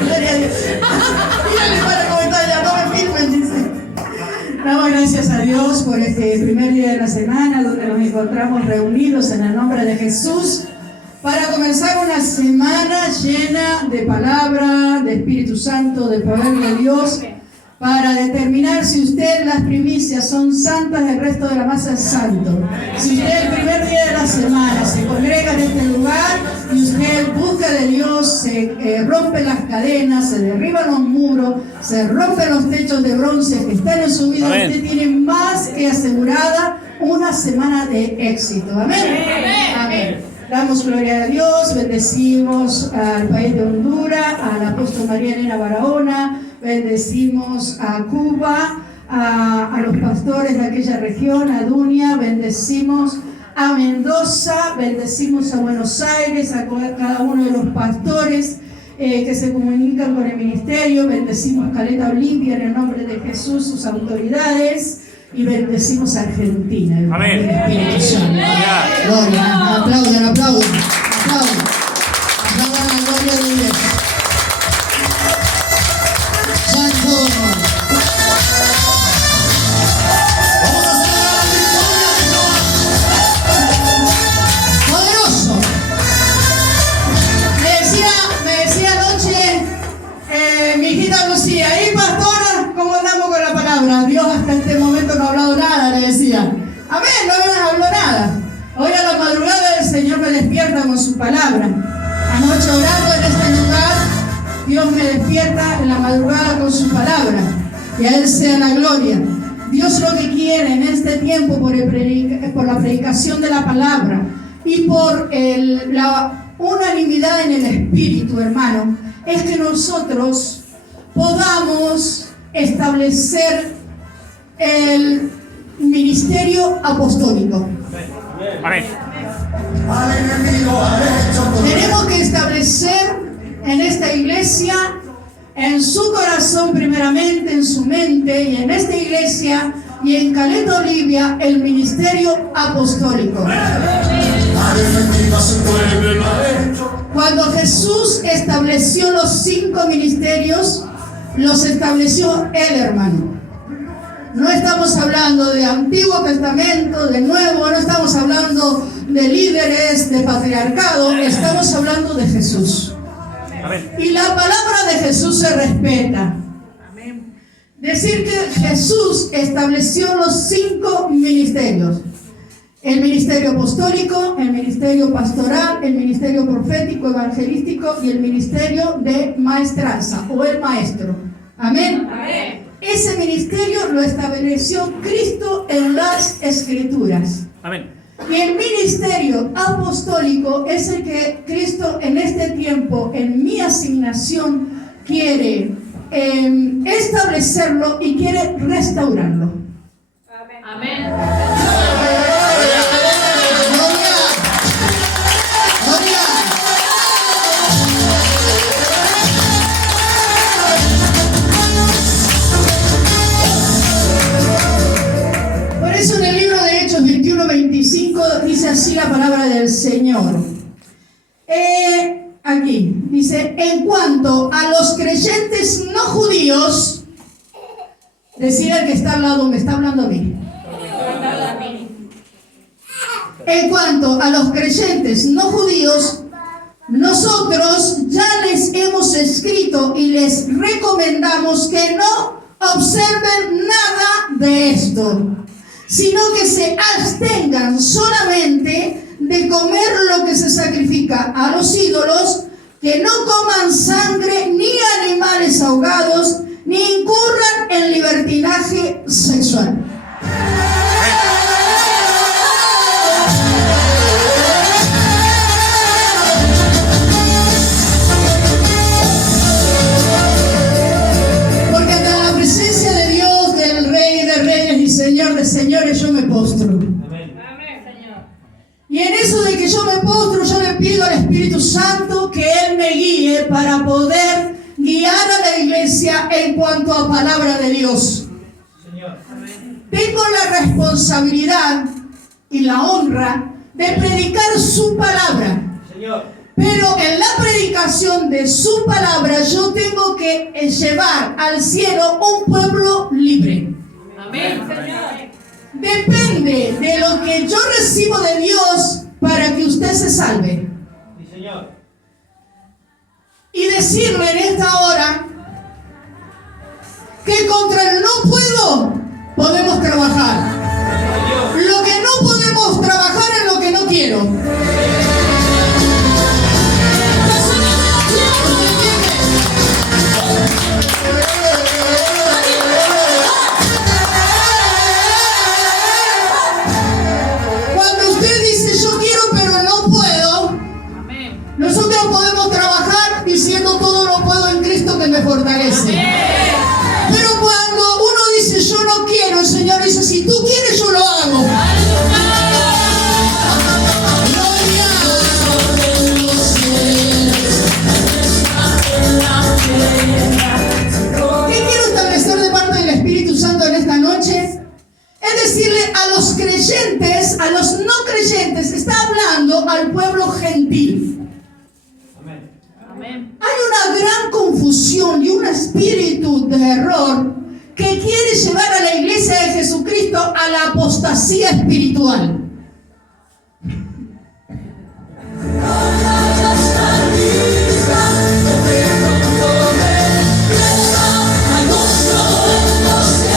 Gloria a Dios. Díganle para comentar, ya no me filmen, dice. Damos gracias a Dios por este primer día de la semana donde nos encontramos reunidos en el nombre de Jesús para comenzar una semana llena de palabra, de Espíritu Santo, de poder de Dios, para determinar si usted las primicias son santas, el resto de la masa es santo. Si usted el primer día de la semana se congrega en este lugar y usted busca de Dios, se rompe las cadenas, se derriban los muros, se rompen los techos de bronce que están en su vida, Amén. usted tiene más que asegurada una semana de éxito. Amén. Amén. Amén. Damos gloria a Dios, bendecimos al país de Honduras, al apóstol María Elena Barahona, bendecimos a Cuba, a los pastores de aquella región, a Dunia, bendecimos a Mendoza, bendecimos a Buenos Aires, a cada uno de los pastores que se comunican con el ministerio, bendecimos Caleta Olimpia en el nombre de Jesús, sus autoridades, y bendecimos a Argentina. Amén. El Espíritu Santo. Gloria. Aplauden, aplauden. Aplauden. Aplaudan la gloria de Dios. Santo. Poderoso. Me decía anoche mi hijita Lucía, ¿y pastora? ¿Cómo andamos con la palabra? Dios hasta este momento no ha hablado nada, le decía. Amén, no me habló nada. Hoy a la madrugada el Señor me despierta con su palabra. Anoche orando en este lugar, Dios me despierta en la madrugada con su palabra. Y a Él sea la gloria. Dios lo que quiere en este tiempo por la predicación de la palabra y por la unanimidad en el Espíritu, hermano, es que nosotros podamos establecer el ministerio apostólico. Amén. Tenemos que establecer en esta iglesia, en su corazón primeramente, en su mente y en esta iglesia y en Caleta Olivia, el ministerio apostólico. Cuando Jesús estableció los 5 ministerios, los estableció Él, hermano. No estamos hablando de Antiguo Testamento, de Nuevo, no estamos hablando de líderes, de patriarcado, estamos hablando de Jesús. Amén. Y la palabra de Jesús se respeta. Decir que Jesús estableció los 5 ministerios. El ministerio apostólico, el ministerio pastoral, el ministerio profético, evangelístico y el ministerio de maestranza o el maestro. Amén. Amén. Ese ministerio lo estableció Cristo en las Escrituras. Amén. Y el ministerio apostólico es el que Cristo en este tiempo, en mi asignación, quiere establecerlo y quiere restaurarlo. Amén. Por eso en el libro de Hechos 21:25 dice así la palabra del Señor. Aquí dice, en cuanto a los creyentes no judíos, decía el que está al lado, me está hablando a mí. En cuanto a los creyentes no judíos, nosotros ya les hemos escrito y les recomendamos que no observen nada de esto, sino que se abstengan solamente de comer lo que se sacrifica a los ídolos, que no coman sangre ni animales ahogados, ni incurran en libertinaje sexual. Porque ante la presencia de Dios, del Rey de Reyes y Señor de Señores, yo me postro. Y en eso de que yo me postro, yo le pido al Espíritu Santo que Él me guíe para poder guiar a la iglesia en cuanto a palabra de Dios. Tengo la responsabilidad y la honra de predicar su palabra. Pero en la predicación de su palabra yo tengo que llevar al cielo un pueblo libre. Amén. Depende de lo que yo recibo de Dios para que usted se salve. Sí, Señor. Y decirle en esta hora que contra el no puedo podemos trabajar. Lo que no podemos trabajar es lo que no quiero. Cuando usted dice yo quiero pero no puedo, Amén. nosotros podemos trabajar diciendo todo lo puedo en Cristo que me fortalece. Pero cuando uno dice yo no quiero, el Señor dice si tú quieres yo lo hago. ¿Qué quiero establecer de parte del Espíritu Santo en esta noche? Es decirle a los creyentes, a los no creyentes, está hablando al pueblo gentil. Amén. Amén. Hay una gran confusión y un espíritu de error que quiere llevar a la iglesia de Jesucristo a la apostasía espiritual.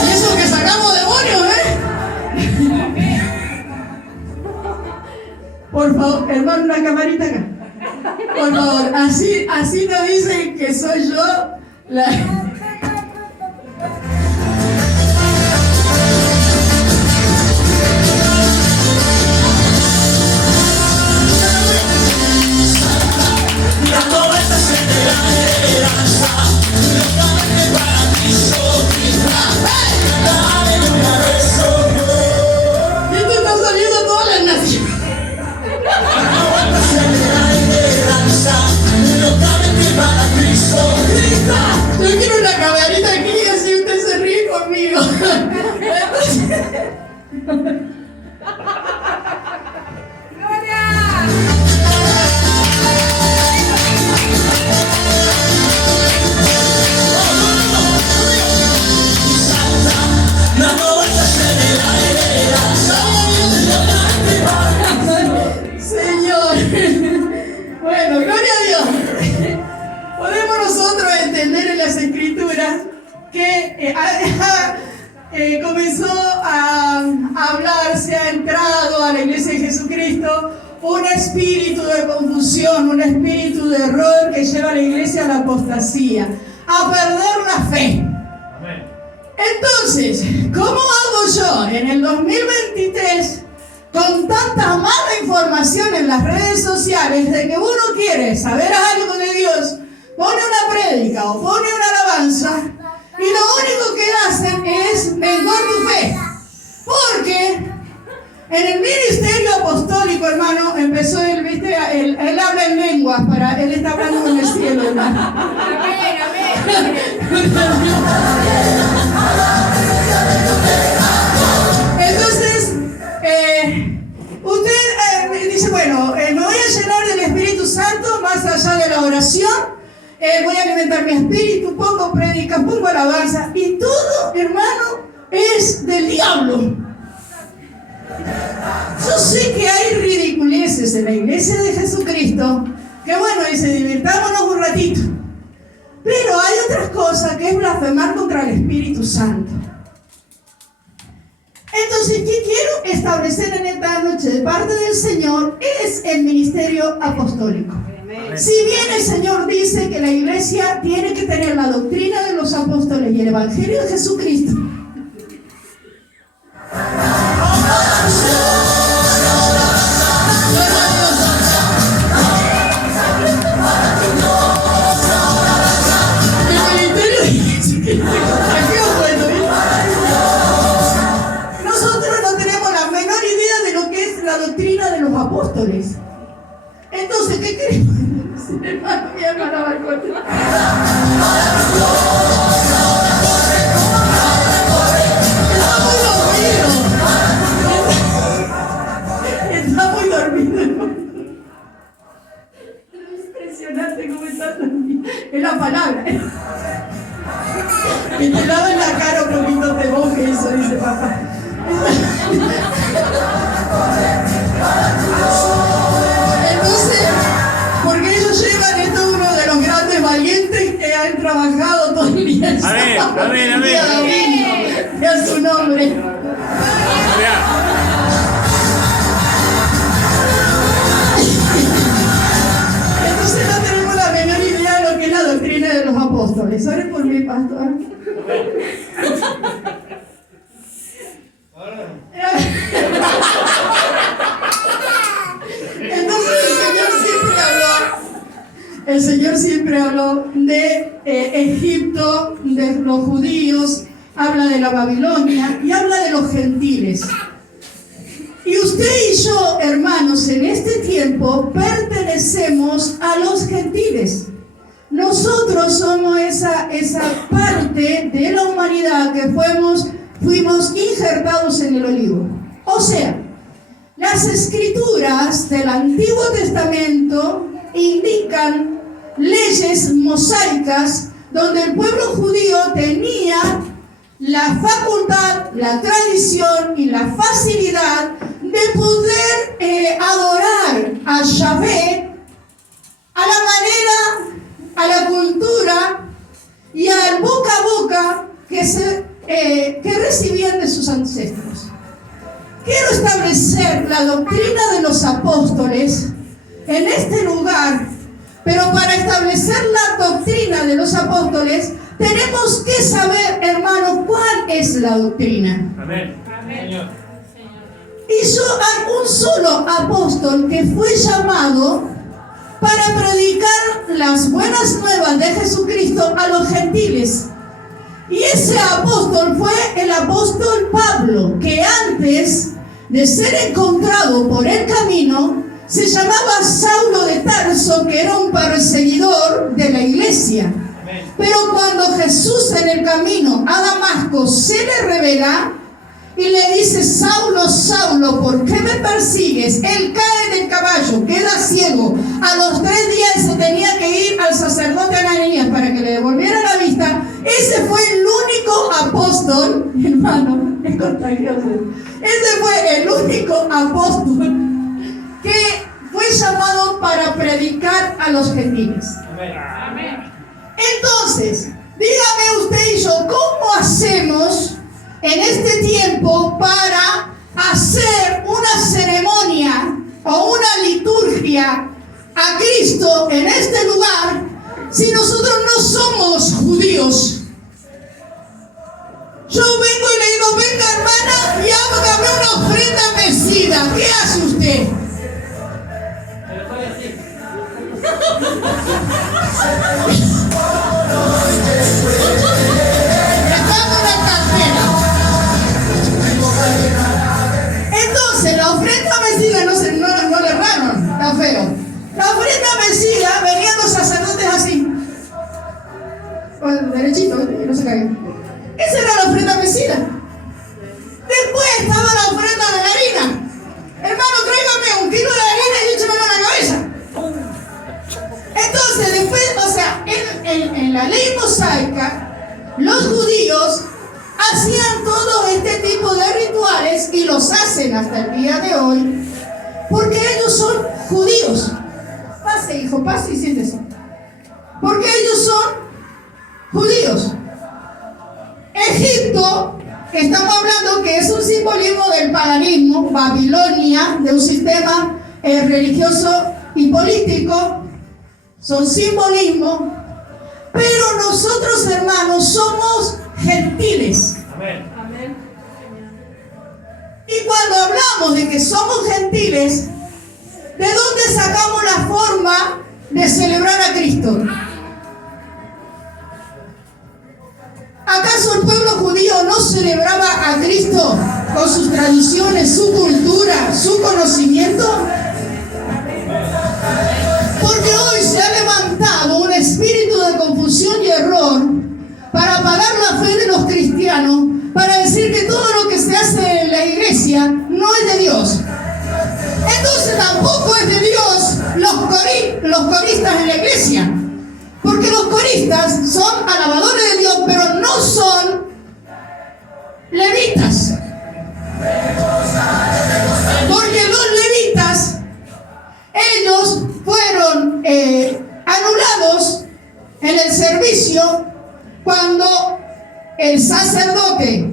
Y eso que sacamos demonios, Por favor, hermano, una camarita acá. Por favor, así no dicen que soy yo la... Y esto está saliendo a todas las naciones. Yo quiero una camarita aquí y así usted se ríe conmigo. Señor. Bueno, gloria a Dios. Podemos nosotros entender en las Escrituras que comenzó a hablar, se ha entrado a la iglesia de Jesucristo un espíritu de confusión, un espíritu de error que lleva a la iglesia a la apostasía, a perder la fe. Amén. Entonces, ¿cómo hago yo en el 2023 con tanta mala información en las redes sociales de que uno quiere saber algo de Dios, pone una prédica o pone una alabanza y lo único que hacen es menguar tu fe? Porque en el ministerio apostólico, hermano, empezó él, ¿viste? Él habla en lenguas, él está hablando con el cielo, hermano. Amén. Amén. Entonces, usted dice, bueno, me voy a llenar del Espíritu Santo más allá de la oración, voy a alimentar mi espíritu, pongo prédica, pongo alabanza, y todo, hermano, es del diablo. Yo sé que hay ridiculeces en la iglesia de Jesucristo, que bueno, dice, divirtámonos un ratito. Pero hay otras cosas que es blasfemar contra el Espíritu Santo. Entonces, ¿qué quiero establecer en esta noche de parte del Señor? Es el ministerio apostólico. Si bien el Señor dice que la iglesia tiene que tener la doctrina de los apóstoles y el evangelio de Jesucristo, nosotros no tenemos la menor idea de lo que es la doctrina de los apóstoles. Entonces, ¿qué queremos decir, hermano? Mi hermana va a cortar. habla. Que te lava en la cara un poquito de boca, eso dice papá. Entonces, porque ellos llevan, esto es uno de los grandes valientes que han trabajado todo el día. Amén, amén, amén. Día domingo, que es su nombre. Aleluya. Entonces no tenemos la menor idea de lo que es la doctrina de los apóstoles. Oren por mi pastor. Entonces el Señor siempre habló de Egipto, de los judíos, habla de la Babilonia y habla de los gentiles. Y usted y yo, hermanos, en este tiempo pertenecemos a los gentiles. Nosotros somos esa parte de la humanidad que fuimos injertados en el olivo. O sea, las escrituras del Antiguo Testamento indican leyes mosaicas donde el pueblo judío tenía la facultad, la tradición y la facilidad de poder adorar a Yahvé a la manera, a la cultura y al boca a boca que recibían de sus ancestros. Quiero establecer la doctrina de los apóstoles en este lugar, pero para establecer la doctrina de los apóstoles tenemos que saber, hermanos, cuál es la doctrina. Amén. Señor. Y hay un solo apóstol que fue llamado para predicar las buenas nuevas de Jesucristo a los gentiles. Y ese apóstol fue el apóstol Pablo, que antes de ser encontrado por el camino, se llamaba Saulo de Tarso, que era un perseguidor de la iglesia. Pero cuando Jesús en el camino a Damasco se le revela y le dice: Saulo, Saulo, ¿por qué me persigues? Él cae del caballo, queda ciego. A los 3 días se tenía que ir al sacerdote Ananías para que le devolviera la vista. Ese fue el único apóstol, hermano, es contagioso. Ese fue el único apóstol que fue llamado para predicar a los gentiles. Amén. Entonces, dígame usted y yo, ¿cómo hacemos en este tiempo para hacer una ceremonia o una liturgia a Cristo en este lugar si nosotros no somos judíos? Yo vengo y le digo: venga, hermana, y hágame una ofrenda mecida. ¿Qué hace usted? Pero estoy así. Entonces, la ofrenda mecida no le erraron, está feo. La ofrenda mecida, venían los sacerdotes así, derechito, que no se caigan. Esa era la ofrenda mecida. Después estaba la ofrenda de la harina. Hermano, tráigame 1 kilo de harina y échemelo en la cabeza. Entonces, después, o sea, en la ley mosaica, los judíos hacían todo este tipo de rituales y los hacen hasta el día de hoy porque ellos son judíos. Pase, hijo, pase y siéntese. Porque ellos son judíos. Egipto, que estamos hablando que es un simbolismo del paganismo, Babilonia, de un sistema religioso y político, son simbolismos, pero nosotros, hermanos, somos gentiles. Amén. Amén. Y cuando hablamos de que somos gentiles, ¿de dónde sacamos la forma de celebrar a Cristo? ¿Acaso el pueblo judío no celebraba a Cristo con sus tradiciones, su cultura, su conocimiento? Porque hoy se ha levantado un espíritu de confusión y error para apagar la fe de los cristianos, para decir que todo lo que se hace en la iglesia no es de Dios. Entonces tampoco es de Dios los coristas en la iglesia. Porque los coristas son alabadores de Dios, pero no son levitas. Porque los levitas, ellos fueron anulados en el servicio cuando el sacerdocio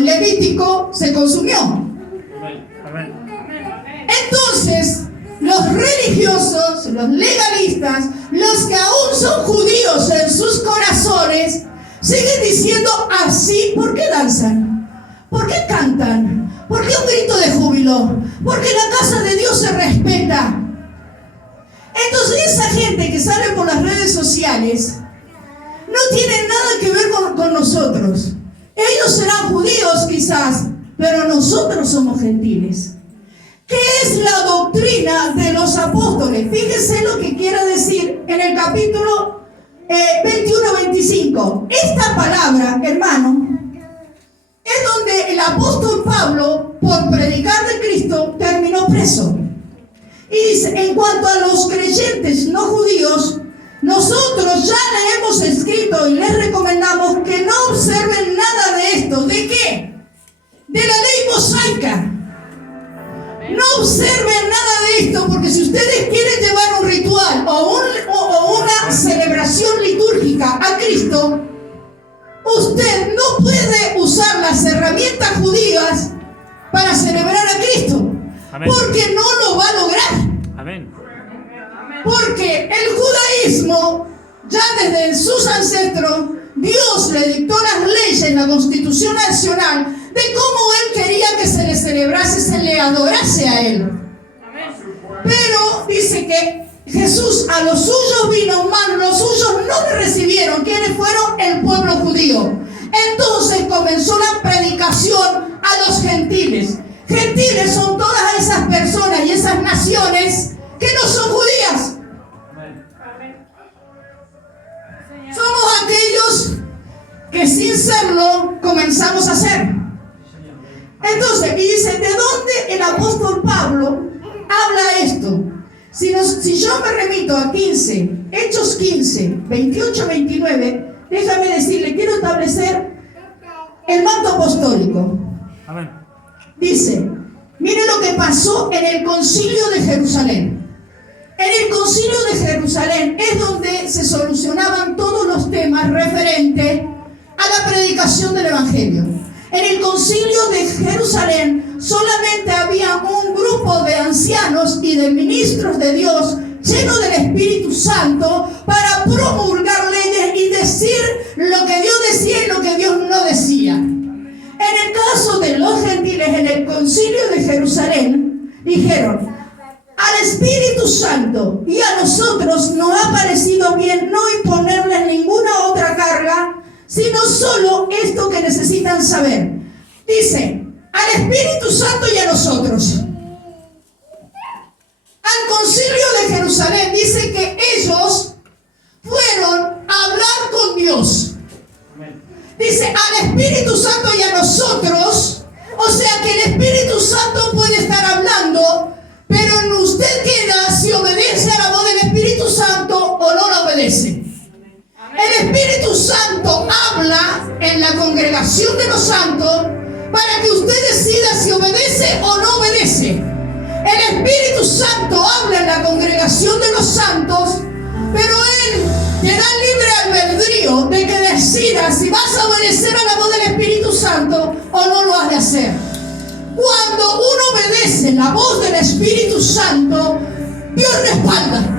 levítico se consumió. Amén. Entonces, los religiosos, los legalistas, los que aún son judíos en sus corazones, siguen diciendo así. ¿Por qué danzan? ¿Por qué cantan? ¿Por qué un grito de júbilo? Porque la casa de Dios se respeta. Entonces, esa gente que sale por las redes sociales no tiene nada que ver con nosotros. Ellos serán judíos quizás, pero nosotros somos gentiles. ¿Qué es la doctrina de los apóstoles? Fíjense lo que quiere decir en el capítulo 21-25. Esta palabra, hermano, es donde el apóstol Pablo, por predicar de Cristo, terminó preso. Y dice, en cuanto a los creyentes no judíos, nosotros ya le hemos escrito y les recomendamos que no observen nada de esto. ¿De qué? De la ley mosaica. No observen nada de esto, porque si ustedes quieren llevar un ritual o una celebración litúrgica a Cristo, usted no puede usar las herramientas judías para celebrar a Cristo. Amén. Porque no lo va a lograr. Amén. Porque el judaísmo, ya desde sus ancestros, Dios le dictó las leyes, la Constitución Nacional, de cómo Él quería que se le celebrase, se le adorase a Él. Pero dice que Jesús a los suyos vino, mas los suyos no le recibieron. ¿Quiénes fueron? El pueblo judío. Entonces comenzó la predicación a los gentiles. Gentiles son todas esas personas y esas naciones que no son judías. Somos aquellos que sin serlo comenzamos a ser. Entonces, y dice, ¿de dónde el apóstol Pablo habla esto? Si yo me remito a Hechos 15, 28-29, déjame decirle, quiero establecer el manto apostólico. Amén. Dice, mire lo que pasó en el concilio de Jerusalén. En el concilio de Jerusalén es donde se solucionaban todos los temas referentes a la predicación del Evangelio. En el concilio de Jerusalén solamente había un grupo de ancianos y de ministros de Dios llenos del Espíritu Santo para promulgar leyes y decir lo que Dios decía y lo que Dios no decía. En el caso de los gentiles, en el concilio de Jerusalén, dijeron, al Espíritu Santo y a nosotros nos ha parecido bien no imponerles ninguna otra carga, sino solo esto que necesitan saber. Dice, al Espíritu Santo y a nosotros. Al concilio de Jerusalén dice que ellos fueron a hablar con Dios. Dice, al Espíritu Santo y a nosotros. O sea que el Espíritu Santo puede estar hablando, pero en usted queda si obedece a la voz del Espíritu Santo o no la obedece. El Espíritu Santo habla en la congregación de los santos para que usted decida si obedece o no obedece. El Espíritu Santo habla en la congregación de los santos, pero Él te da libre albedrío de que decidas si vas a obedecer a la voz del Espíritu Santo o no lo has de hacer. Cuando uno obedece la voz del Espíritu Santo, Dios respalda.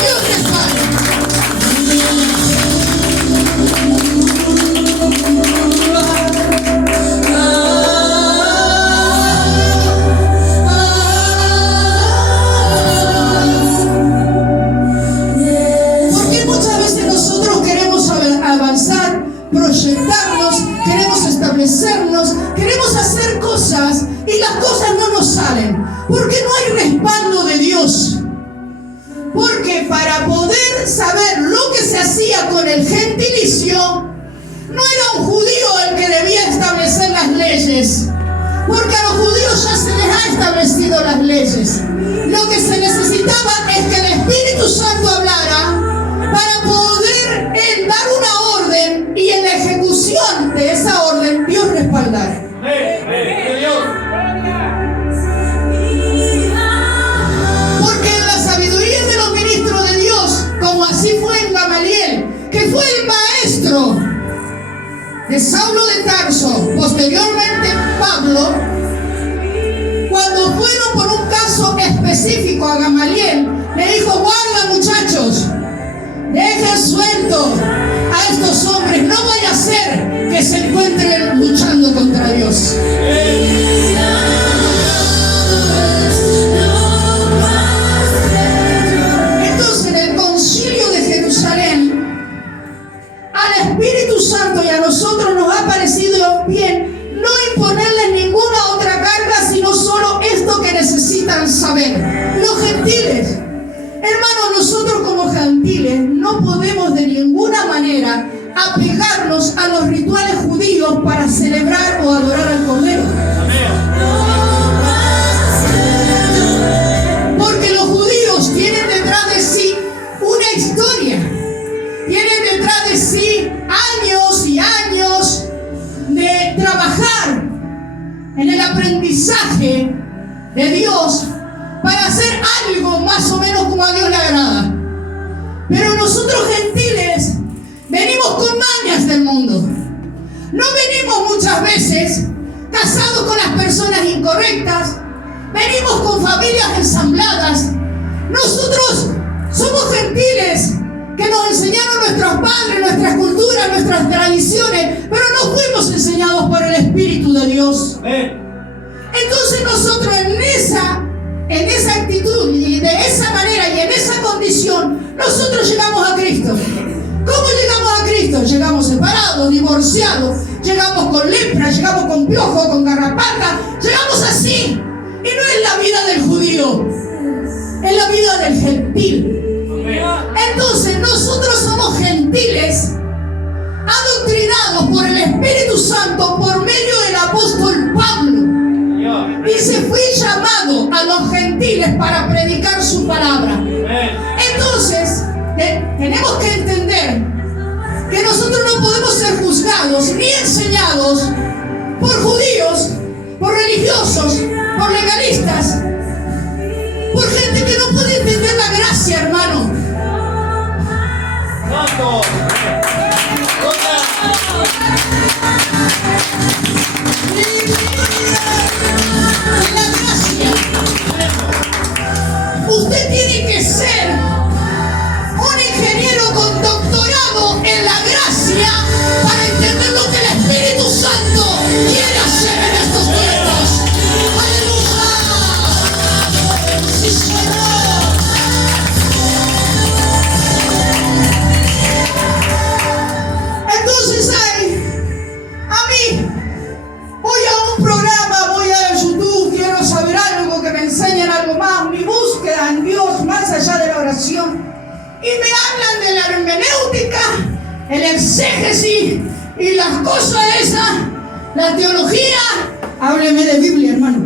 Dios respalda. Porque muchas veces nosotros queremos avanzar, proyectarnos, queremos establecernos, queremos hacer cosas y las cosas no nos salen porque no hay respaldo de Dios. Porque para poder saber lo que se hacía con el gentilicio, no era un judío el que debía establecer las leyes, porque a los judíos ya se les ha establecido las leyes. Lo que se necesitaba es que el Espíritu Santo hablara para poder dar una orden y en la ejecución de esa orden Dios respaldara. Porque en la sabiduría de los ministros de Dios, como así fue en Gamaliel, que fue el maestro de Saulo de Tarso, posteriormente Pablo, cuando fueron por un caso específico a Gamaliel, le dijo: guarda, muchachos, dejen suelto a estos hombres, no vaya a ser que se encuentren luchando contra Dios. Entonces, en el concilio de Jerusalén, al Espíritu Santo y a nosotros nos ha parecido bien no imponerles ninguna otra carga, sino solo esto que necesitan saber. Los gentiles, hermanos, nosotros como gentiles no podemos de ninguna manera apegarnos a los rituales judíos para celebrar o adorar al Cordero. Porque los judíos tienen detrás de sí una historia, tienen detrás de sí años y años de trabajar en el aprendizaje de Dios para hacer algo más o menos como a Dios le agrada. Pero nosotros gentiles venimos con mañas del mundo. No venimos muchas veces casados con las personas incorrectas. Venimos con familias ensambladas. Nosotros somos gentiles que nos enseñaron nuestros padres, nuestras culturas, nuestras tradiciones, pero no fuimos enseñados por el Espíritu de Dios. Entonces nosotros en esa actitud y de esa manera y en esa condición, nosotros llegamos a Cristo. ¿Cómo llegamos a Cristo? Llegamos separados, divorciados, llegamos con lepra, llegamos con piojo, con garrapata, llegamos así. Y no es la vida del judío, es la vida del gentil. Entonces nosotros somos gentiles, adoctrinados por el Espíritu Santo por medio del apóstol Pablo. Dice: fui llamado a los gentiles para predicar su palabra. Entonces tenemos que entender que nosotros no podemos ser juzgados ni enseñados por judíos, por religiosos, por legalistas, por gente que no puede entender la gracia, hermano. La gracia. Usted tiene que ser un ingeniero con doctorado en la gracia para entender lo que el Espíritu Santo quiere hacer en estos tiempos. ¡Aleluya! ¡Sí, Señor! Entonces, a mí, voy a un programa, voy a YouTube, quiero saber algo, que me enseñen algo más, mi búsqueda en Dios más allá de la oración. Y me hablan de la hermenéutica, el exégesis y las cosas esas, la teología. Hábleme de Biblia, hermano.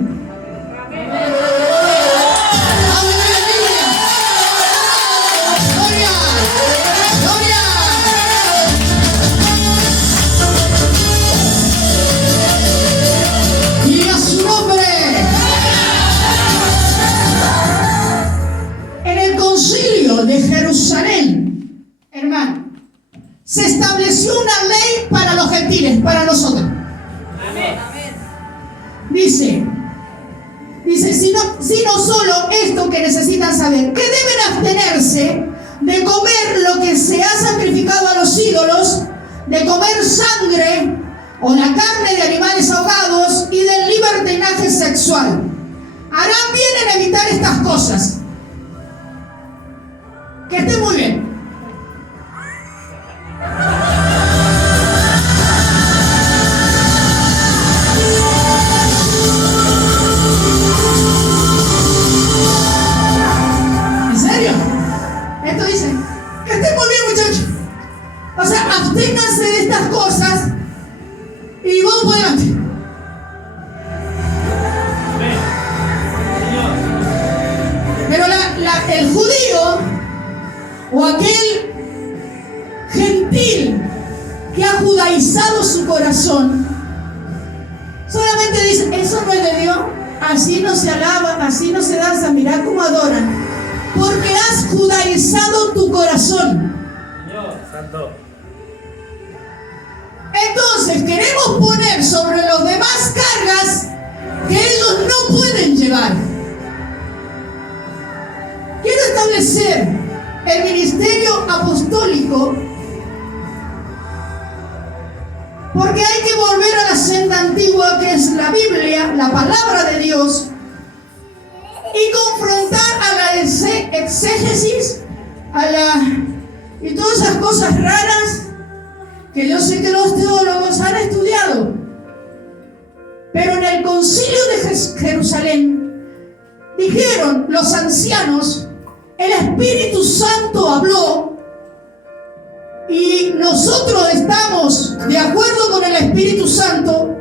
Hábleme de Biblia. Gloria, gloria. Y a su nombre. En el concilio de Jerusalén, hermano, se estableció una ley para los gentiles, para nosotros. Dice, sino solo esto que necesitan saber, que deben abstenerse de comer lo que se ha sacrificado a los ídolos, de comer sangre o la carne de animales ahogados y del libertinaje sexual. Harán bien en evitar estas cosas. Que esté muy bien. ¿En serio? Esto dice, que esté muy bien, muchachos. O sea, absténganse de estas cosas y vamos por delante. el judío o aquel gentil que ha judaizado su corazón, solamente dice, eso no es de Dios, así no se alaba, así no se danza, mirá cómo adoran, porque has judaizado tu corazón. Señor. Santo. Entonces queremos poner sobre los demás cargas que ellos no pueden llevar. Quiero establecer el ministerio apostólico porque hay que volver a la senda antigua que es la Biblia, la palabra de Dios, y confrontar a la exégesis, y todas esas cosas raras que yo sé que los teólogos han estudiado. Pero en el concilio de Jerusalén dijeron los ancianos, el Espíritu Santo habló y nosotros estamos de acuerdo con el Espíritu Santo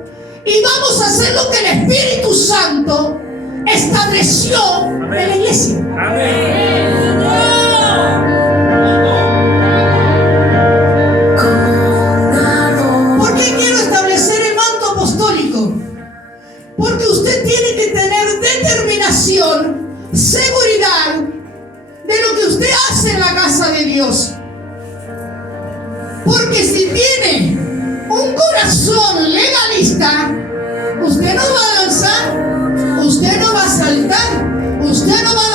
y vamos a hacer lo que el Espíritu Santo estableció en la iglesia. Amén. ¿Por qué quiero establecer el manto apostólico? Porque usted tiene que tener determinación, seguridad de lo que usted hace en la casa de Dios. Porque si tiene un corazón legalista, usted no va a danzar, usted no va a saltar, usted no va a